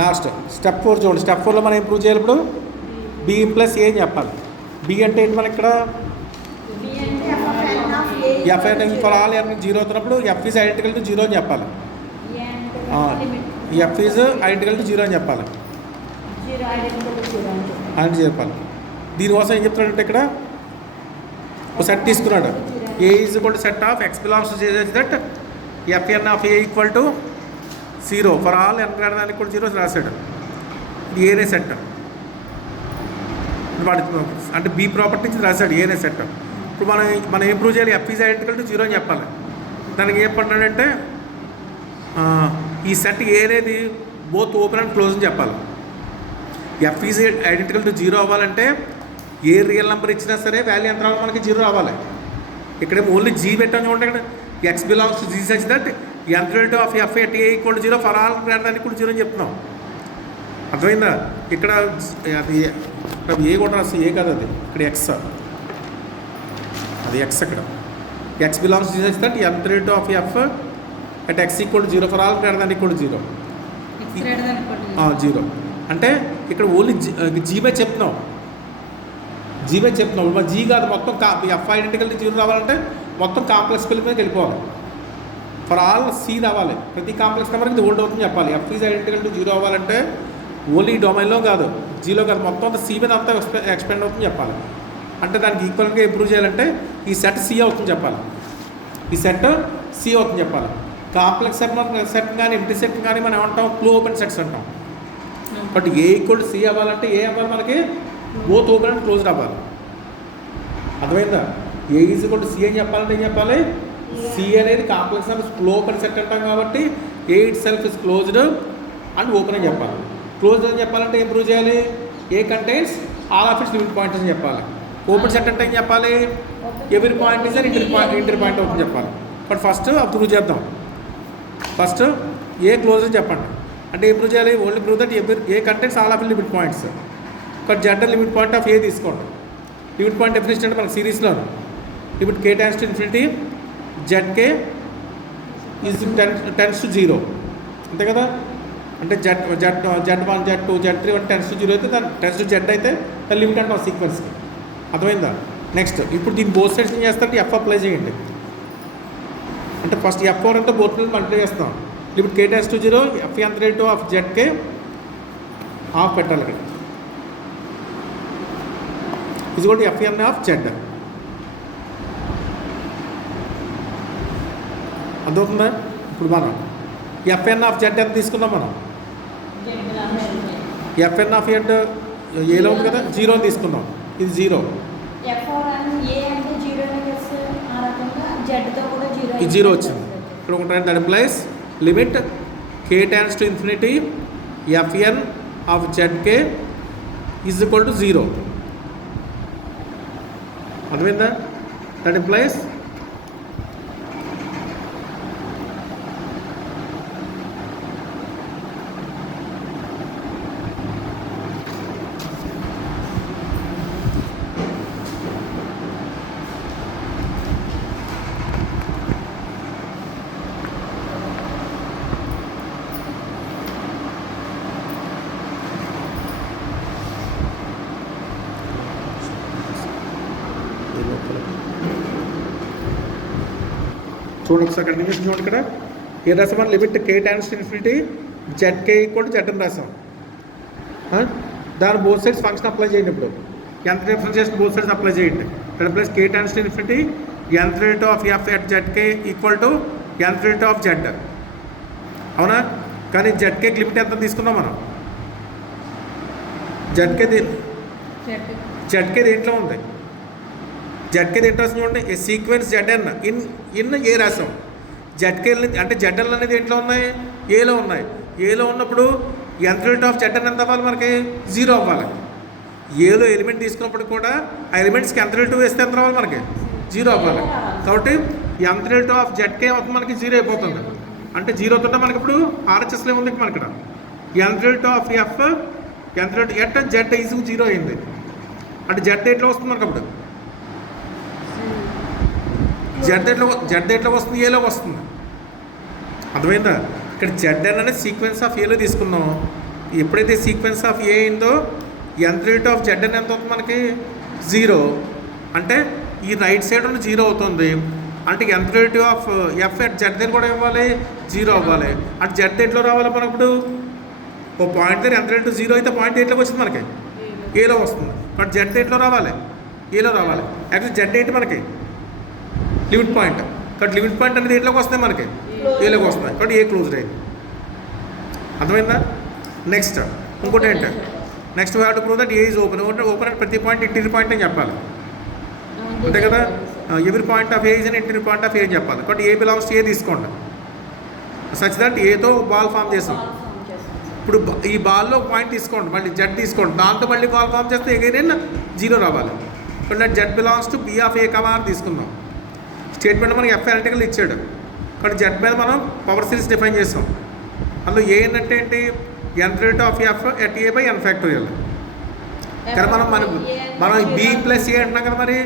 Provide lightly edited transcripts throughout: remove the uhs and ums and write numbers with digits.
Last step 4 చూడండి. Step 4లో మనం improve చేయాలి. ఇప్పుడు బి ప్లస్ ఏ అని చెప్పాలి. బి అంటే ఏంటి మనకి ఇక్కడ ఎఫ్ ఫర్ ఆల్ ఎన్ 0 అవుతున్నప్పుడు ఎఫ్ ఈజ్ ఐడెంటికల్ టు 0 అని చెప్పాలి. ఎఫ్ ఈజ్ ఐడెంటికల్ టు 0 అని చెప్పాలి అని చెప్పాలి. దీనికోసం ఏం చెప్తున్నాడంటే ఇక్కడ ఒక సెట్ తీసుకున్నాడు. A is equal to set of x belongs to that f n of A equal to 0 for all n greater than equal 0 రాశాడు. ఇది ఏనే సెట్ వాడి అంటే బి ప్రాపర్టీ నుంచి రాశాడు ఏనే సెట్. ఇప్పుడు మనం ఏం ప్రూవ్ చేయాలి? ఎఫ్ ఈజ్ ఐడెంటికల్ టు 0 అని చెప్పాలి. దానికి ఏం పడ్డాడంటే ఈ సెట్ ఏ అనేది బోత్ ఓపెన్ అండ్ క్లోజ్ అని చెప్పాలి. ఎఫ్ ఈజ్ ఐడెంటికల్ టు 0 అవ్వాలంటే ఏ రియల్ నెంబర్ ఇచ్చినా సరే వాల్యూ ఎంత రావాలి? మనకి 0 రావాలి. ఇక్కడేమో ఓన్లీ జీ పెట్టాం చూడండి. ఇక్కడ X belongs to G such that N of F at A equal to 0 for all greater than equal to 0 అని చెప్తున్నాం. అర్థమైందా? ఇక్కడ అది ఏ కూడా రాస్తుంది. ఏ కాదు అది, ఇక్కడ ఎక్స్, అది ఎక్స్. అక్కడ X belongs to such that N of F at X equal to 0 for all greater than equal to 0. 0 అంటే ఇక్కడ ఓన్లీ జీబే చెప్తున్నాం. జీబే చెప్తున్నాం. మరి జీ కాదు, మొత్తం ఎఫ్ ఐడెంటికల్ 0 రావాలంటే మొత్తం కాంప్లెక్స్ స్పెల్ మీదకి వెళ్ళిపోవాలి. ఫర్ ఆల్ సి రావాలి. ప్రతి కాంప్లెక్స్ నెంబర్కి ఇది హోల్డ్ అవుతుంది చెప్పాలి. ఎఫ్ ఈజ్ ఐడెంటికల్ టు 0 అవ్వాలంటే ఓన్లీ డొమైన్లో కాదు, జీలో కాదు, మొత్తం అంతా సి మీద అంతా ఎక్స్పెండ్ అవుతుంది చెప్పాలి. అంటే దానికి ఈక్వల్గా ఇంప్రూవ్ చేయాలంటే ఈ సెట్ సి అవుతుంది చెప్పాలి. ఈ సెట్ సి అవుతుంది చెప్పాలి. కాంప్లెక్స్ సెట్ కానీ ఎంటీ సెట్ కానీ మనం ఏమంటాం? క్లో ఓపెన్ సెట్స్ అంటాం. But A equal to C అవ్వాలంటే ఏ అవ్వాలి? మనకి బోత్ ఓపెన్ అండ్ క్లోజ్డ్ అవ్వాలి. అర్థమైందా? A is equal to C అని చెప్పాలంటే ఏం చెప్పాలి? సి అనేది complex number close open set అంటాం కాబట్టి A itself is closed and open అని చెప్పాలి. క్లోజ్డ్ అని చెప్పాలంటే ఏం ప్రూవ్ చేయాలి? A contains all of its limit points అని చెప్పాలి. ఓపెన్ సెట్ అంటే ఏం చెప్పాలి? ఎవరి పాయింట్ ఇస్ ఇంటర్ పాయింట్ అవుతుంది చెప్పాలి. బట్ ఫస్ట్ అది ప్రూవ్ చేద్దాం. ఫస్ట్ ఏ క్లోజ్ అని చెప్పండి. అంటే ఏం ప్రూవ్ చేయాలి? Only prove that A contains all of limit points. But Z limit point of A తీసుకోండి. లిమిట్ పాయింట్ డెఫినేషన్ అంటే మనకి సిరీస్లో limit K tends to infinity Z is tends to 0 అంతే కదా. అంటే Z 1 Z 2 Z 3 tends to 0 అయితే దాని tends to Z అయితే దాని లిమిట్ అంటాం సీక్వెన్స్కి. అర్థమైందా? నెక్స్ట్ ఇప్పుడు దీన్ని బోత్ సైడ్స్ ఏం చేస్తారంటే ఎఫ్ అప్లై చేయండి. అంటే ఫస్ట్ ఎఫ్ ఫోర్ అంటే బోత్ మీద మల్టిప్లై చేస్తాం. Limit K tends to 0 F ఎంత రేటు ఆఫ్ జెడ్కే ఆఫ్ పెట్టాలి. ఇక్కడ ఇది కూడా ఎఫ్ఎన్ ఆఫ్ జెడ్. అర్థమవుతుందా? ఇప్పుడు మనం ఎఫ్ఎన్ ఆఫ్ జెడ్ ఎంత తీసుకున్నాం? మనం ఎఫ్ఎన్ ఆఫ్ జెడ్ ఏలో ఉంది కదా, 0 తీసుకున్నాం. ఇది 0, ఇది 0 వచ్చింది. ఇక్కడ ఒకటి that plus limit K tends to infinity f n of జెడ్కే ఈజ్ ఈక్వల్ టు 0. అర్థమైందా? దట్ ఇంప్లైస్ చూడండి ఒకసారి కంటిన్యూషన్ చూడండి. ఇక్కడ ఏ రాసాం? మన limit K tends to infinity Z K equal to Z అని రాసాం. దాని బోత్ సైడ్స్ ఫంక్షన్ అప్లై చేయండి. ఇప్పుడు ఎంత డిఫరెన్షియేషన్ బోత్ సైడ్స్ అప్లై చేయండి. That plus K tends to infinity nth rate of F at Z K equal to nth rate of Z. అవునా? కానీ జెడ్కేకి limit ఎంత తీసుకున్నాం మనం? జెడ్కే దేంట్లో ఉంది? జెడ్కే దేంట్లో వస్తుంది చూడండి. ఏ సీక్వెన్స్ జెడ్ఎన్ ఇన్ ఏ రాసాం. జెడ్కే అంటే జెడ్ఎల్ అనేది దేంట్లో ఉన్నాయి? ఏలో ఉన్నాయి. ఏలో ఉన్నప్పుడు nth rate ఆఫ్ జెడ్ఎన్ ఎంత అవ్వాలి? మనకి 0 అవ్వాలి. ఏలో ఎలిమెంట్ తీసుకున్నప్పుడు కూడా ఆ ఎలిమెంట్స్కి nth rate వేస్తే ఎంత రావాలి? మనకి 0 అవ్వాలి. కాబట్టి nth rate ఆఫ్ జెడ్కే అవుతుంది మనకి 0 అయిపోతుంది. అంటే 0 అవుతుంటే మనకి ఇప్పుడు ఆర్హెచ్ఎస్లో ఉంది మనకి ఇక్కడ nth rate of F nth rate at Z is 0 అయింది. అంటే జెడ్ ఎట్లా వస్తుంది మనకి? అప్పుడు జెడ్ ఎట్లా వస్తుంది? ఏలో వస్తుంది. అర్థమైందా? ఇక్కడ జెడ్ అనేది సీక్వెన్స్ ఆఫ్ ఏలో తీసుకున్నాం. ఎప్పుడైతే సీక్వెన్స్ ఆఫ్ ఏ అయిందో nth రేట్ ఆఫ్ జెడ్ అని ఎంత అవుతుంది మనకి 0. అంటే ఈ రైట్ సైడ్ ఉన్న 0 అవుతుంది. అంటే nth rate of F at Z దగ్గర కూడా ఇవ్వాలి 0 అవ్వాలి. అంటే జెడ్ ఎట్లో రావాలి మనం ఇప్పుడు ఓ పాయింట్ దగ్గర nth రేట్ 0 అయితే పాయింట్ ఎట్లోకి వచ్చింది మనకి ఏలో వస్తుంది. బట్ జెడ్ ఎట్లో రావాలి ఏలో రావాలి. యాక్చువల్లీ జెడ్ ఏంటి మనకి లిమిట్ పాయింట్. కాబట్టి లిమిట్ పాయింట్ అనేది ఎట్లోకి వస్తాయి మనకి ఏలోకి వస్తాయి. కాబట్టి ఏ క్లోజ్డ్ అయింది. అర్థమైందా? నెక్స్ట్ ఇంకోటి ఏంటి, next we have to prove that A is open. Open అంటే ప్రతి పాయింట్ ఇంటీరియర్ పాయింట్ అని చెప్పాలి అంతే కదా. ఎవరి పాయింట్ ఆఫ్ ఏ ఈజ్ అని ఇంటీరియర్ పాయింట్ ఆఫ్ ఏ అని చెప్పాలి. కాబట్టి ఏ బిలాంగ్స్ టు ఏ తీసుకోండి. సచ్ దట్ ఏతో బాల్ ఫామ్ చేసాం. ఇప్పుడు ఈ బాల్లో పాయింట్ తీసుకోండి, మళ్ళీ జెడ్ తీసుకోండి, దాంతో మళ్ళీ బాల్ ఫామ్ చేస్తే ఎగైన్ 0 రావాలి. ఇప్పుడు Z belongs to B of A comma అని తీసుకుందాం. స్టేట్మెంట్ మనకి ఎఫ్ అనలిటికల్ ఇచ్చాడు. కాబట్టి జెడ్ మీద మనం పవర్ సిరీస్ డిఫైన్ చేస్తాం. అందులో ఏ అంటే ఏంటి, nth rate of F at A by n factorial. కానీ మనం బి ప్లస్ ఏ అంటున్నాం కదా, మరి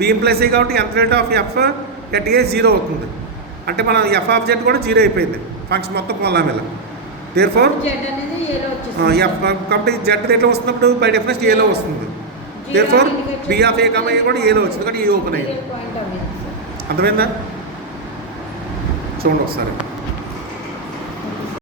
బి ప్లస్ ఏ కాబట్టి nth rate of F at ఏ 0 అవుతుంది. అంటే మనం ఎఫ్ ఆఫ్ జెడ్ కూడా 0 అయిపోయింది ఫంక్షన్ మొత్తం పోలామేలా. దేర్ ఫోర్ ఎఫ్ కాబట్టి జెడ్ ఎట్లా వస్తున్నప్పుడు బై డెఫినేషన్ ఏలో వస్తుంది. There four B of A కమా ఏ కూడా ఏలో వచ్చింది. కాబట్టి ఏ ఓపెన్ అయ్యింది. అర్థమైందా? చూడండి ఒకసారి.